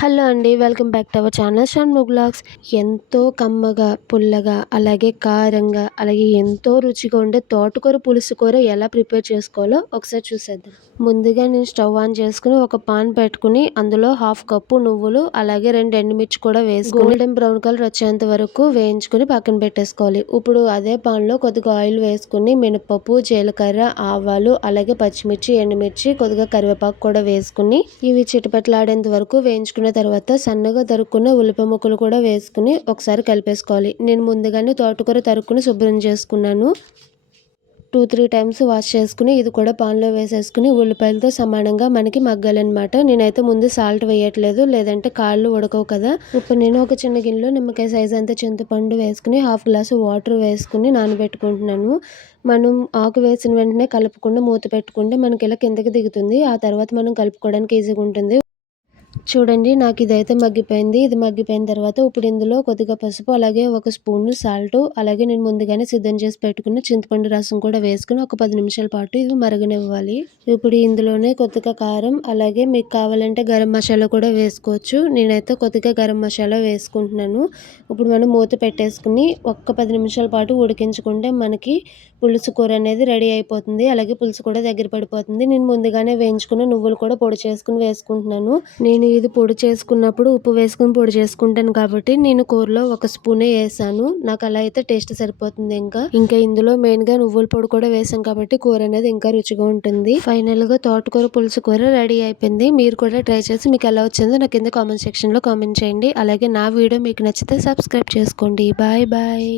Hello అండి. Welcome back to our channel Shanmukh vlogs. ఎంతో కమ్మగా, పుల్లగా, అలాగే కారంగా, అలాగే ఎంతో రుచిగా ఉండే తోటకూర పులుసు కూర ఎలా ప్రిపేర్ చేసుకోవాలో ఒకసారి చూసేద్దాం. ముందుగా నేను స్టవ్ ఆన్ చేసుకుని ఒక పాన్ పెట్టుకుని అందులో 1/2 కప్పు నువ్వులు, అలాగే 2 ఎండుమిర్చి కూడా వేసి గోల్డెన్ బ్రౌన్ కలర్ వచ్చేంత వరకు వేయించుకుని పక్కన పెట్టేసుకోవాలి. ఇప్పుడు అదే పాన్లో కొద్దిగా ఆయిల్ వేసుకుని మినపప్పు, జీలకర్ర, ఆవాలు, అలాగే పచ్చిమిర్చి, ఎండుమిర్చి, కొద్దిగా కరివేపాకు కూడా వేసుకుని ఇవి చిటపటలాడేంత వరకు వేయించుకున్న తర్వాత సన్నగా తరుక్కున్న ఉల్లిపాయ ముక్కలు కూడా వేసుకుని ఒకసారి కలిపేసుకోవాలి. నేను ముందుగానే తోటకూర తరుక్కుని శుభ్రం చేసుకున్నాను. 2-3 టైమ్స్ వాష్ చేసుకుని ఇది కూడా పాన్లో వేసేసుకుని ఉల్లిపాయలతో సమానంగా మనకి మగ్గాలన్నమాట. నేనైతే ముందు సాల్ట్ వేయట్లేదు, లేదంటే కాళ్ళు ఉడకవు కదా. ఇప్పుడు నేను ఒక చిన్న గిన్నెలో నిమ్మకాయ సైజ్ అంతా చింతపండు వేసుకుని 1/2 గ్లాసు వాటర్ వేసుకుని నానబెట్టుకుంటున్నాను. మనం ఆకు వేసిన వెంటనే కలుపుకుండా మూత పెట్టుకుంటే మనకి ఇలా కిందకి దిగుతుంది. ఆ తర్వాత మనం కలుపుకోవడానికి ఈజీగా ఉంటుంది. చూడండి, నాకు ఇదైతే మగ్గిపోయింది. ఇది మగ్గిపోయిన తర్వాత ఇప్పుడు ఇందులో కొద్దిగా పసుపు, అలాగే 1 స్పూను సాల్టు, అలాగే నేను ముందుగానే సిద్ధం చేసి పెట్టుకున్న చింతపండు రసం కూడా వేసుకుని ఒక 10 నిమిషాల పాటు ఇది మరగనివ్వాలి. ఇప్పుడు ఇందులోనే కొద్దిగా కారం, అలాగే మీకు కావాలంటే గరం మసాలా కూడా వేసుకోవచ్చు. నేనైతే కొద్దిగా గరం మసాలా వేసుకుంటున్నాను. ఇప్పుడు మనం మూత పెట్టేసుకుని ఒక్క 10 నిమిషాల పాటు ఉడికించుకుంటే మనకి పులుసు కూర అనేది రెడీ అయిపోతుంది. అలాగే పులుసు కూడా దగ్గర పడిపోతుంది. నేను ముందుగానే వేయించుకున్న నువ్వులు కూడా పొడి చేసుకుని వేసుకుంటున్నాను. నేను ఇది పొడి చేసుకున్నప్పుడు ఉప్పు వేసుకుని పొడి చేసుకుంటాను కాబట్టి నేను కూరలో 1 స్పూనే వేసాను. నాకు అలా అయితే టేస్ట్ సరిపోతుంది. ఇంకా ఇందులో మెయిన్గా నువ్వుల పొడి కూడా వేసాం కాబట్టి కూర అనేది ఇంకా రుచిగా ఉంటుంది. ఫైనల్గా తోటకూర పులుసు కూర రెడీ అయిపోయింది. మీరు కూడా ట్రై చేసి మీకు ఎలా వచ్చిందో నాకు కింద కామెంట్ సెక్షన్లో కామెంట్ చేయండి. అలాగే నా వీడియో మీకు నచ్చితే సబ్స్క్రైబ్ చేసుకోండి. Bye bye.